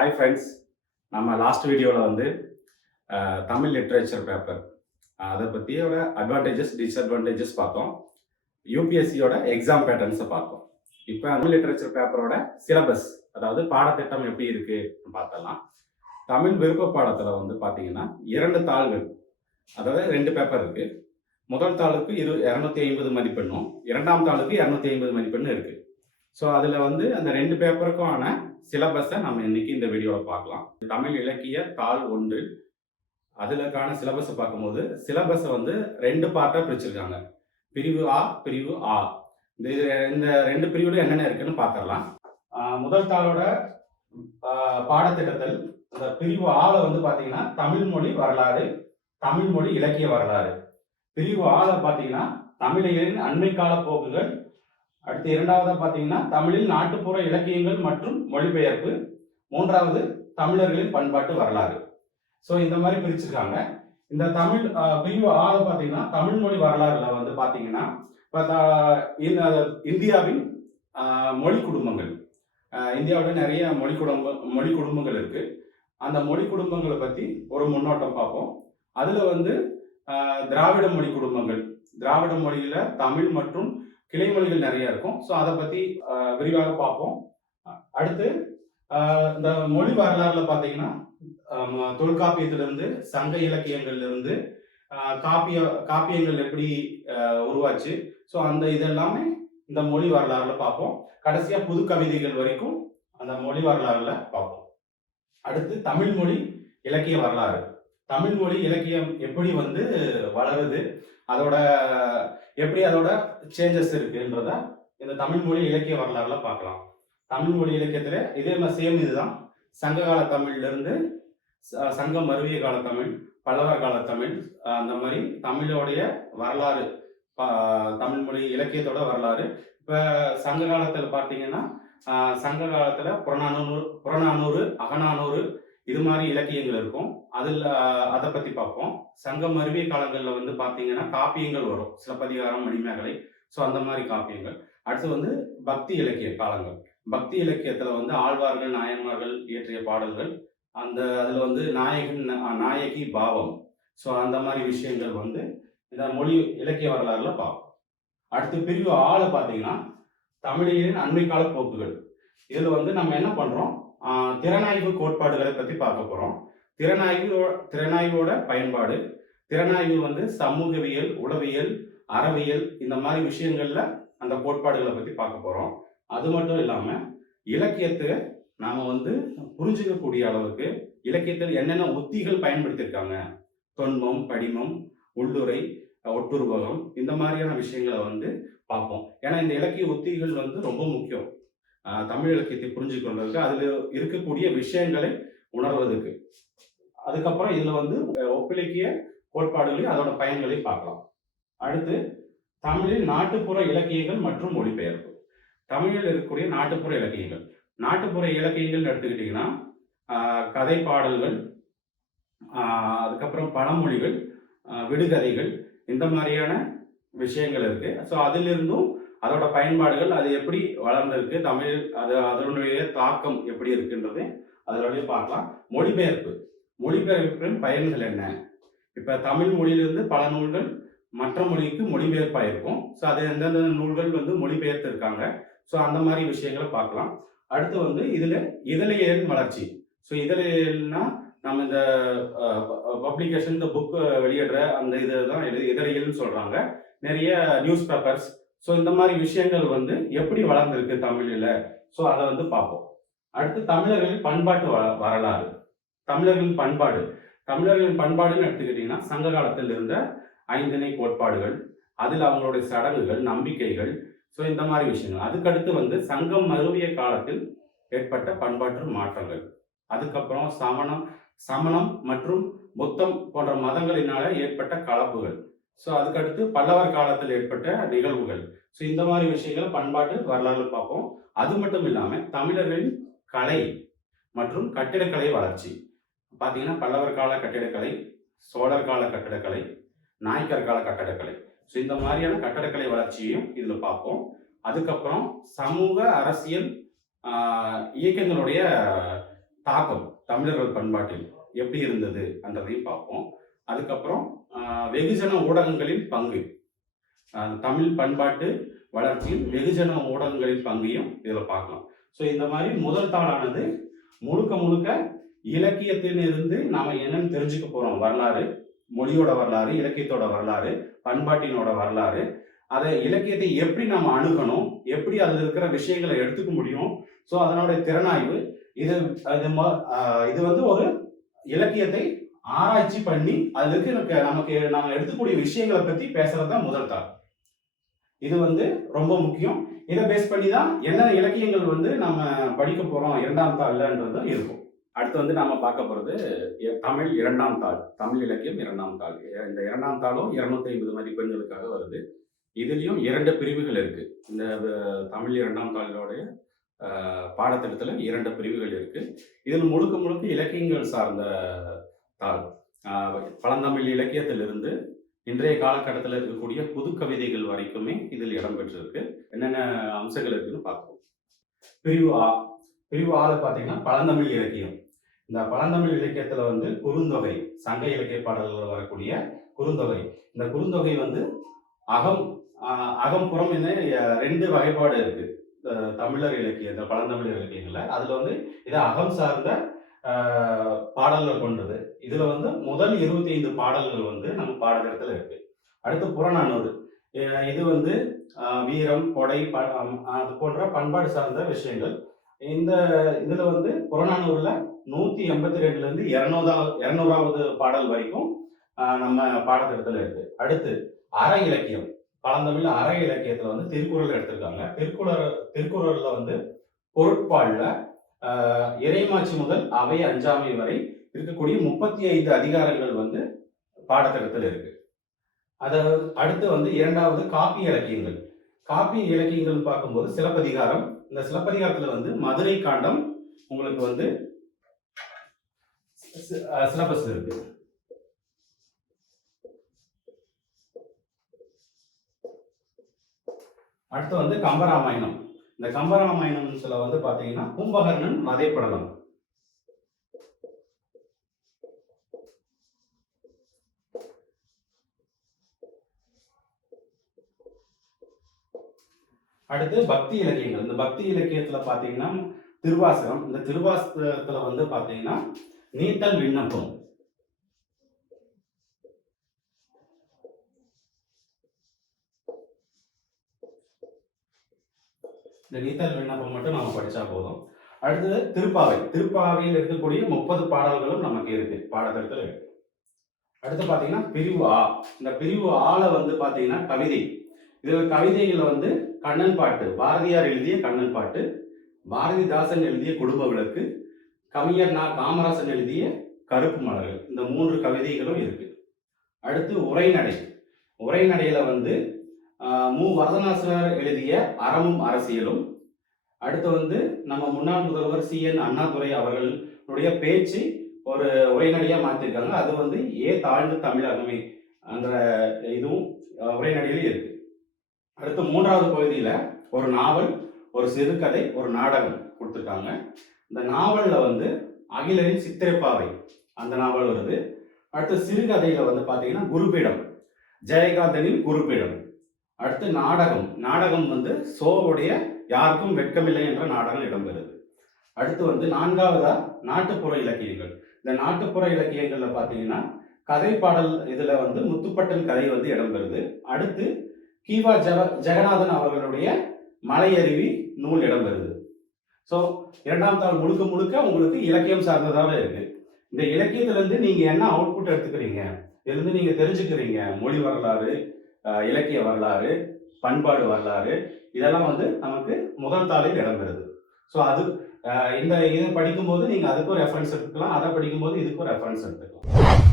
Hi friends, நம்ம last வீடியோவில் வந்து தமிழ் லிட்ரேச்சர் பேப்பர் அதை பற்றியோட அட்வான்டேஜஸ் டிஸ்அட்வான்டேஜஸ் பார்த்தோம். யூபிஎஸ்சியோட எக்ஸாம் பேட்டர்ன்ஸை பார்த்தோம். இப்போ தமிழ் லிட்ரேச்சர் பேப்பரோட சிலபஸ், அதாவது பாடத்திட்டம் எப்படி இருக்குன்னு பார்த்தலாம். தமிழ் விருப்ப பாடத்தில் வந்து பார்த்தீங்கன்னா 2 தாள்கள், அதாவது 2 பேப்பர் இருக்குது. முதல் தாளுக்கு 250 மதிப்பெண்ணும், 2ஆம் தாளுக்கு 250 மதிப்பெண்ணும் இருக்குது. ஸோ அதில் வந்து அந்த 2 பேப்பருக்கான சிலபஸை நம்ம இன்னைக்கு இந்த வீடியோவில் பார்க்கலாம். தமிழ் இலக்கிய தாள் 1 அதுலக்கான சிலபஸை பார்க்கும்போது சிலபஸை வந்து 2 பார்ட்டாக பிரிச்சிருக்காங்க. பிரிவு ஆ, பிரிவு ஆ. இந்த 2 பிரிவுல என்னென்ன இருக்குன்னு பார்த்துடலாம். முதல் தாளோட பாடத்திட்டத்தில் இந்த பிரிவு ஆல வந்து பார்த்தீங்கன்னா தமிழ் மொழி வரலாறு, தமிழ் மொழி இலக்கிய வரலாறு. பிரிவு ஆல பார்த்தீங்கன்னா தமிழரின் அண்மை கால போக்குகள். அடுத்து 2ஆவதா பார்த்தீங்கன்னா தமிழில் நாட்டுப்புற இலக்கியங்கள் மற்றும் மொழிபெயர்ப்பு. 3ஆவது தமிழர்களின் பண்பாட்டு வரலாறு. ஸோ இந்த மாதிரி பிரிச்சிருக்காங்க. இந்த தமிழ் பிரிவு ஆல பார்த்தீங்கன்னா தமிழ் மொழி வரலாறுல வந்து பார்த்தீங்கன்னா இந்தியாவின் மொழி குடும்பங்கள், இந்தியாவில் நிறைய மொழி குடும்பங்கள் இருக்கு. அந்த மொழி குடும்பங்களை பற்றி ஒரு முன்னோட்டம் பார்ப்போம். அதுல வந்து திராவிட மொழி குடும்பங்கள், திராவிட மொழியில தமிழ் மற்றும் கிளைமொழிகள் நிறைய இருக்கும். ஸோ அதை பற்றி விரிவாக பார்ப்போம். அடுத்து இந்த மொழி வரலாறுல பார்த்தீங்கன்னா தொல்காப்பியத்திலிருந்து சங்க இலக்கியங்கள்லேருந்து காப்பியங்கள் எப்படி உருவாச்சு, ஸோ அந்த இதெல்லாமே இந்த மொழி வரலாறுல பார்ப்போம். கடைசியாக புது கவிதைகள் வரைக்கும் அந்த மொழி வரலாறுல பார்ப்போம். அடுத்து தமிழ் மொழி இலக்கிய வரலாறு, தமிழ் மொழி இலக்கியம் எப்படி வந்து வளருது, அதோட சேஞ்சஸ் இருக்குன்றத இந்த தமிழ் மொழி இலக்கிய வரலாறுல பார்க்கலாம். தமிழ் மொழி இலக்கியத்துல இதே மாதிரி சேம் இதுதான். சங்க கால தமிழ்ல இருந்து சங்கம் மருவிய கால தமிழ், பல்லவர் கால தமிழ், அந்த மாதிரி தமிழோடைய வரலாறு, தமிழ் மொழி இலக்கியத்தோட வரலாறு. இப்ப சங்க காலத்துல பார்த்தீங்கன்னா சங்க காலத்துல புறநானூறு, அகநானூறு இது மாதிரி இலக்கியங்கள் இருக்கும். அதை பத்தி பார்ப்போம். சங்கம் மருவிய காலங்களில் வந்து பார்த்தீங்கன்னா காப்பியங்கள் வரும், சிலப்பதிகாரம், மணிமேகலை. ஸோ அந்த மாதிரி காப்பியங்கள். அடுத்து வந்து பக்தி இலக்கிய காலங்கள். பக்தி இலக்கியத்துல வந்து ஆழ்வார்கள், நாயன்மார்கள் இயற்றிய பாடல்கள், அதுல வந்து நாயகி பாவம். ஸோ அந்த மாதிரி விஷயங்கள் வந்து இந்த மொழி இலக்கிய வரலாறுல பார்ப்போம். அடுத்து பிரிவு ஆள பார்த்தீங்கன்னா தமிழின் அண்மை கால போக்குகள். இதுல வந்து நம்ம என்ன பண்றோம், திறனாய்வு கோட்பாடுகளை பற்றி பார்க்க போகிறோம். திறனாய்வோட பயன்பாடு. திறனாய்வு வந்து சமூகவியல், உளவியல், அறவியல் இந்த மாதிரி விஷயங்கள்ல அந்த கோட்பாடுகளை பற்றி பார்க்க போகிறோம். அது மட்டும் இல்லாமல் இலக்கியத்தை நாம் வந்து புரிஞ்சுக்கக்கூடிய அளவுக்கு இலக்கியத்தில் என்னென்ன உத்திகள் பயன்படுத்தியிருக்காங்க, தொன்மம், படிமம், உள்ளுரை, ஒட்டுருவகம், இந்த மாதிரியான விஷயங்களை வந்து பார்ப்போம். ஏன்னா இந்த இலக்கிய உத்திகள் வந்து ரொம்ப முக்கியம் தமிழ் இலக்கியத்தை புரிஞ்சுக்கொள்வதற்கு, அதில் இருக்கக்கூடிய விஷயங்களை உணர்வதற்கு. அதுக்கப்புறம் இதுல வந்து ஒப்பிலக்கிய கோட்பாடுகளையும் அதோட பயன்களையும் பார்க்கலாம். அடுத்து தமிழில் நாட்டுப்புற இலக்கியங்கள் மற்றும் மொழிபெயர்ப்பு. தமிழில் இருக்கக்கூடிய நாட்டுப்புற இலக்கியங்கள். நாட்டுப்புற இலக்கியங்கள் எடுத்துக்கிட்டீங்கன்னா கதை பாடல்கள், அதுக்கப்புறம் பழமொழிகள், விடுகதைகள், இந்த மாதிரியான விஷயங்கள் இருக்கு. ஸோ அதிலிருந்தும் அதோட பயன்பாடுகள், அது எப்படி வளர்ந்திருக்கு, தமிழ் அதனுடைய தாக்கம் எப்படி இருக்குன்றதை அதனுடைய பார்க்கலாம். மொழிபெயர்ப்பின் பயன்கள் என்ன? இப்ப தமிழ் மொழியிலிருந்து பல நூல்கள் மற்ற மொழிக்கு மொழிபெயர்ப்பா இருக்கும். ஸோ அது எந்தெந்த நூல்கள் வந்து மொழிபெயர்த்து இருக்காங்க, ஸோ அந்த மாதிரி விஷயங்களை பார்க்கலாம். அடுத்து வந்து இதுல இதழியலின் வளர்ச்சி. ஸோ இதழியல்னா நம்ம இந்த பப்ளிகேஷன், இந்த புக் வெளியிடுற அந்த இதுதான் இதழியல்னு சொல்றாங்க. நிறைய நியூஸ் பேப்பர்ஸ், ஸோ இந்த மாதிரி விஷயங்கள் வந்து எப்படி வளர்ந்துருக்கு தமிழில், ஸோ அதை வந்து பார்ப்போம். அடுத்து தமிழர்களின் பண்பாட்டு வரலாறு. தமிழர்களின் பண்பாடுன்னு எடுத்துக்கிட்டிங்கன்னா சங்க காலத்தில் இருந்த 5 திணை கோட்பாடுகள், அதில் அவங்களுடைய சடங்குகள், நம்பிக்கைகள், ஸோ இந்த மாதிரி விஷயங்கள். அதுக்கடுத்து வந்து சங்கம் மருவிய காலத்தில் ஏற்பட்ட பண்பாட்டு மாற்றங்கள். அதுக்கப்புறம் சமணம் மற்றும் புத்தம் போன்ற மதங்களினால ஏற்பட்ட கலப்புகள். ஸோ அதுக்கடுத்து பல்லவர் காலத்தில் ஏற்பட்ட நிகழ்வுகள். ஸோ இந்த மாதிரி விஷயங்கள் பண்பாட்டு வரலாறு பார்ப்போம். அது மட்டும் இல்லாமல் தமிழர்களின் கலை மற்றும் கட்டிடக்கலை வளர்ச்சி. பார்த்தீங்கன்னா பல்லவர் கால கட்டிடக்கலை, சோழர் கால கட்டிடக்கலை, நாயக்கர் கால கட்டடக்கலை. ஸோ இந்த மாதிரியான கட்டடக்கலை வளர்ச்சியையும் இதில் பார்ப்போம். அதுக்கப்புறம் சமூக அரசியல் இயக்கங்களுடைய தாக்கம் தமிழர்கள் பண்பாட்டில் எப்படி இருந்தது என்றதையும் பார்ப்போம். அதுக்கப்புறம் வெகுஜன ஊடகங்களின் பங்கு, தமிழ் பண்பாட்டு வளர்ச்சியில் வெகுஜன ஊடகங்களின் பங்கையும் இதில் பார்க்கலாம். ஸோ இந்த மாதிரி முதல் தாளானது முழுக்க முழுக்க இலக்கியத்திலிருந்து நாம என்னன்னு தெரிஞ்சுக்க போறோம். வரலாறு, மொழியோட வரலாறு, இலக்கியத்தோட வரலாறு, பண்பாட்டினோட வரலாறு, அதை இலக்கியத்தை எப்படி நம்ம அணுகணும், எப்படி அதில் இருக்கிற விஷயங்களை எடுத்துக்க முடியும், ஸோ அதனுடைய திறனாய்வு. இது இது வந்து ஒரு இலக்கியத்தை ஆராய்ச்சி பண்ணி அதுல இருக்கு நமக்கு நம்ம எடுத்துக்கூடிய விஷயங்களை பத்தி பேசுறது தான் முதல் தாள். இது வந்து ரொம்ப முக்கியம். இதை பேஸ் பண்ணி தான் என்னென்ன இலக்கியங்கள் வந்து நம்ம படிக்க போறோம் இரண்டாம் தாள்லன்றது இருக்கும். அடுத்து வந்து நாம பார்க்க போறது தமிழ் இரண்டாம் தாள், தமிழ் இலக்கியம் இரண்டாம் தாள். இந்த இரண்டாம் தாளும் 250 மதிப்பெண்களுக்காக வருது. இதுலயும் 2 பிரிவுகள் இருக்கு. இந்த தமிழ் இரண்டாம் தாளினுடைய பாடத்திட்டத்துல 2 பிரிவுகள் இருக்கு. இதில் முழுக்க முழுக்க இலக்கியங்கள் சார்ந்த தாள். பழந்தமிழ் இலக்கியத்திலிருந்து இன்றைய காலகட்டத்தில் இருக்கக்கூடிய புது கவிதைகள் வரைக்குமே இதில் இடம்பெற்றிருக்கு. என்னென்ன அம்சங்கள் இருக்குன்னு பார்ப்போம். பிரிவு ஆல பார்த்தீங்கன்னா பழந்தமிழ் இலக்கியம். இந்த பழந்தமிழ் இலக்கியத்துல வந்து குறுந்தொகை, சங்க இலக்கிய பாடல்கள் வரக்கூடிய குறுந்தொகை. இந்த குறுந்தொகை வந்து அகம் புறம் என்ன 2 வகைப்பாடு இருக்கு தமிழர் இலக்கியத்தில், பழந்தமிழ் இலக்கியங்கள்ல. அதுல வந்து இது அகம் சார்ந்த பாடல்கள் கொண்டது. இதுல வந்து முதல் 25 பாடல்கள் வந்து நம்ம பாடத்திட்டத்துல இருக்கு. அடுத்து புறநானூறு. இது வந்து வீரம், கொடை, அது போன்ற பண்பாடு சார்ந்த விஷயங்கள். இந்த இதுல வந்து புறநானூறுல 182ல இருந்து 200வது பாடல் வரைக்கும் நம்ம பாடத்திட்டத்துல இருக்கு. அடுத்து அற இலக்கியம். பழந்தமிழ் அற இலக்கியத்துல வந்து திருக்குறள் எடுத்திருக்காங்க. திருக்குறள்ல வந்து பொருட்பால்ல இறைமாட்சி முதல் அவை அஞ்சாமை வரை இருக்கக்கூடிய 35 அதிகாரங்கள் வந்து பாடத்திட்டத்தில் இருக்கு. அடுத்து வந்து 2வது காப்பி இலக்கியங்கள். காப்பி இலக்கியங்கள் பார்க்கும்போது சிலப்பதிகாரம். இந்த சிலப்பதிகாரத்துல வந்து மதுரை காண்டம் உங்களுக்கு வந்து சிலபஸ் இருக்கு. அடுத்து வந்து கம்பராமாயணம். இந்த கம்பராமாயணம்ல வந்து பாத்தீங்கன்னா கும்பகர்ணன் வதைப்படலம். அடுத்து பக்தி இலக்கியங்கள். இந்த பக்தி இலக்கியத்துல பாத்தீங்கன்னா திருவாசகம். இந்த திருவாசகத்துல வந்து பாத்தீங்கன்னா நீத்தல் விண்ணப்பம். இந்த நீத்தல் விண்ணப்பம் மட்டும் நம்ம படிச்சா போதும். அடுத்தது திருப்பாவை. திருப்பாவையில் இருக்கக்கூடிய 30 பாடல்களும் நமக்கு இருக்கு, பாடத்திட்டத்தில் இருக்கு. அடுத்து பாத்தீங்கன்னா பிரிவு ஆ. இந்த பிரிவு ஆல வந்து பாத்தீங்கன்னா கவிதை. இதுல கவிதைகள் வந்து கண்ணன் பாட்டு, பாரதியார் எழுதிய கண்ணன் பாட்டு, பாரதிதாசன் எழுதிய குடும்ப விளக்கு, கவிஞர் காமராசன் எழுதிய கருப்பு மலர்கள். இந்த 3 கவிதைகளும் இருக்கு. அடுத்து உரைநடை. உரைநடையில வந்து மு வரதநாசனார் எழுதிய அறமும் அரசியலும். அடுத்து வந்து நம்ம முன்னாள் முதல்வர் CN அண்ணாதுரை அவர்களுடைய பேச்சு ஒரு உரைநடையா மாத்திருக்காங்க. அது வந்து தாழ்ந்து தமிழகமே அந்த இதுவும் உரைநடையில இருக்கு. அடுத்து 3வது பகுதியில ஒரு நாவல், ஒரு சிறுகதை, ஒரு நாடகம் கொடுத்துருக்காங்க. இந்த நாவல்ல வந்து அகிலரின் சித்திரப்பாவை அந்த நாவல் வருது. அடுத்து சிறுகதையில வந்து பாத்தீங்கன்னா குருபீடம், ஜெயகாந்தனின் குருபீடம். அடுத்து நாடகம் வந்து சோவுடைய யாருக்கும் வெட்கமில்லை என்ற நாடகம் இடம்பெறுது. அடுத்து வந்து 4வதா நாட்டுப்புற இலக்கியங்கள். இந்த நாட்டுப்புற இலக்கியங்கள்ல பாத்தீங்கன்னா கதை பாடல் இதுல வந்து முத்துப்பட்டன் கதை வந்து இடம்பெறுது. அடுத்து கீவா ஜெகநாதன் அவர்களுடைய மலையருவி நூல் இடம்பெறுது. ஸோ 2ஆம் தாள் முழுக்க முழுக்க உங்களுக்கு இலக்கியம் சார்ந்ததாக இருக்கு. இந்த இலக்கியத்திலிருந்து நீங்க என்ன அவுட்புட் எடுத்துக்கிறீங்க, இதுலேருந்து நீங்க தெரிஞ்சுக்கிறீங்க மொழி வரலாறு, இலக்கிய வரலாறு, பண்பாடு வரலாறு, இதெல்லாம் வந்து நமக்கு முதல் தாளில் இடம்பெறுது. ஸோ அது இதை படிக்கும்போது நீங்க அதுக்கும் ரெஃபரன்ஸ் எடுத்துக்கலாம், அதை படிக்கும்போது இதுக்கும் ரெஃபரன்ஸ் எடுத்துக்கலாம்.